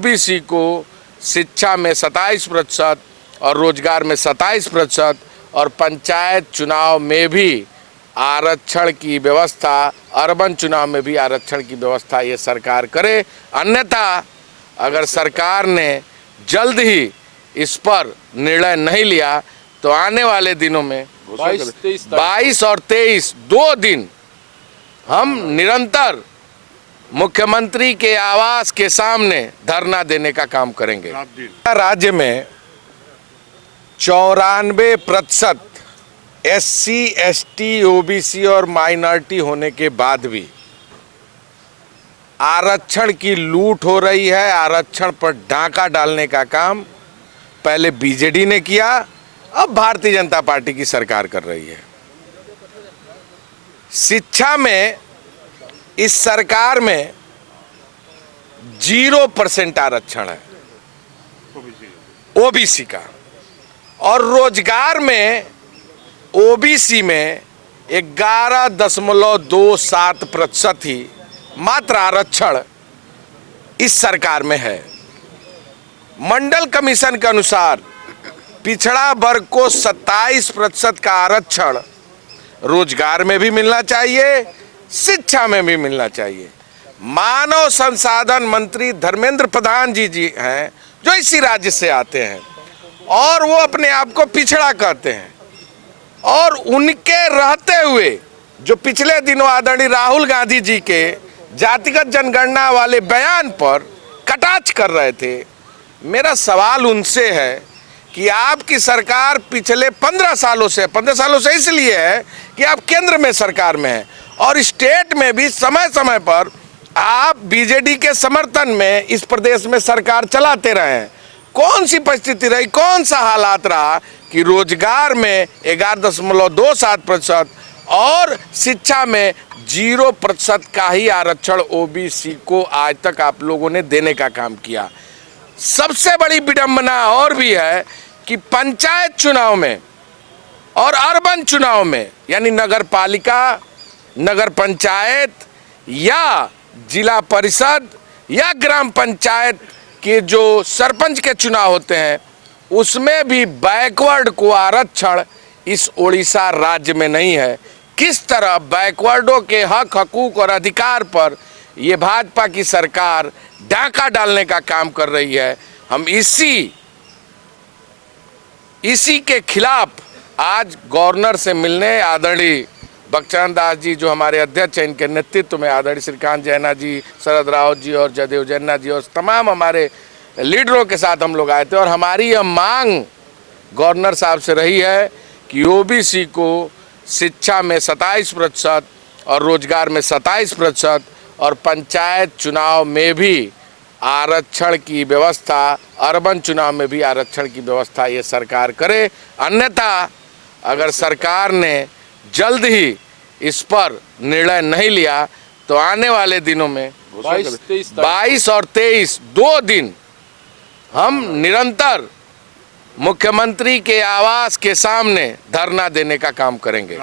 OBC को शिक्षा में 27% और रोजगार में 27% और पंचायत चुनाव में भी आरक्षण की व्यवस्था, अर्बन चुनाव में भी आरक्षण की व्यवस्था ये सरकार करे। अन्यथा अगर सरकार ने जल्द ही इस पर निर्णय नहीं लिया तो आने वाले दिनों में 22 और 23 2 दिन हम निरंतर मुख्यमंत्री के आवास के सामने धरना देने का काम करेंगे। राज्य में 94% SC, ST, OBC और माइनॉरिटी होने के बाद भी आरक्षण की लूट हो रही है। आरक्षण पर डाका डालने का काम पहले बीजेडी ने किया, अब भारतीय जनता पार्टी की सरकार कर रही है। शिक्षा में इस सरकार में 0% आरक्षण है ओबीसी का, और रोजगार में ओबीसी में 11.27% ही मात्र आरक्षण इस सरकार में है। मंडल कमीशन के अनुसार पिछड़ा वर्ग को 27% का आरक्षण रोजगार में भी मिलना चाहिए, शिक्षा में भी मिलना चाहिए। मानव संसाधन मंत्री धर्मेंद्र प्रधान जी हैं जो इसी राज्य से आते हैं और वो अपने आप को पिछड़ा कहते हैं, और उनके रहते हुए जो पिछले दिनों आदरणीय राहुल गांधी जी के जातिगत जनगणना वाले बयान पर कटाक्ष कर रहे थे। मेरा सवाल उनसे है कि आपकी सरकार पिछले 15 सालों से इसलिए है कि आप केंद्र में सरकार में हैं और स्टेट में भी समय समय पर आप बीजेडी के समर्थन में इस प्रदेश में सरकार चलाते रहे हैं। कौन सी परिस्थिति रही, कौन सा हालात रहा कि रोजगार में 11.27% और शिक्षा में 0% का ही आरक्षण ओबीसी को आज तक आप लोगों ने देने का काम किया। सबसे बड़ी विडंबना और भी है कि पंचायत चुनाव में और अर्बन चुनाव में, यानी नगर पालिका, नगर पंचायत या जिला परिषद या ग्राम पंचायत के जो सरपंच के चुनाव होते हैं, उसमें भी बैकवर्ड को आरक्षण इस उड़ीसा राज्य में नहीं है। किस तरह बैकवर्डों के हक, हकूक और अधिकार पर ये भाजपा की सरकार डाका डालने का काम कर रही है। हम इसी के खिलाफ आज गवर्नर से मिलने आदरणीय बख्शानंद दास जी जो हमारे अध्यक्ष हैं, इनके नेतृत्व में आदरणीय श्रीकांत जैना जी, शरद रावत जी और जयदेव जैना जी और तमाम हमारे लीडरों के साथ हम लोग आए थे, और हमारी यह मांग गवर्नर साहब से रही है कि ओबीसी को शिक्षा में 27% और रोजगार में 27% और पंचायत चुनाव में भी आरक्षण की व्यवस्था, अर्बन चुनाव में भी आरक्षण की व्यवस्था ये सरकार करे। अन्यथा अगर सरकार ने जल्द ही इस पर निर्णय नहीं लिया तो आने वाले दिनों में 22 और 23 2 दिन हम निरंतर मुख्यमंत्री के आवास के सामने धरना देने का काम करेंगे।